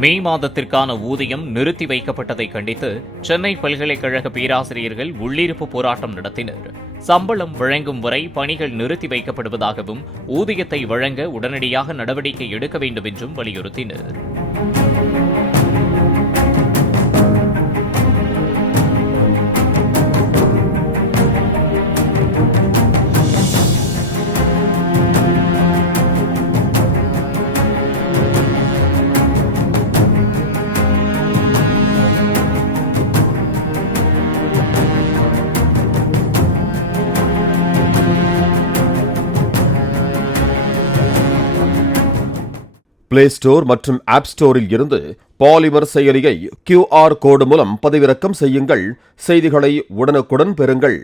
மே மாதத்திற்கான ஊதியம் நிறுத்தி வைக்கப்பட்டதை கண்டித்து சென்னை பல்கலைக்கழக பேராசிரியர்கள் உள்ளிருப்பு போராட்டம் நடத்தினர். சம்பளம் வழங்கும் வரை பணிகள் நிறுத்தி வைக்கப்படுவதாகவும் ஊதியத்தை வழங்க உடனடியாக நடவடிக்கை எடுக்க வேண்டும் என்றும் வலியுறுத்தினர். பிளே ஸ்டோர் மற்றும் ஆப் ஸ்டோரில் இருந்து பாலிமர் செயலியை QR கோடு மூலம் பதிவிறக்கம் செய்யுங்கள். செய்திகளை உடனுக்குடன் பெறுங்கள்.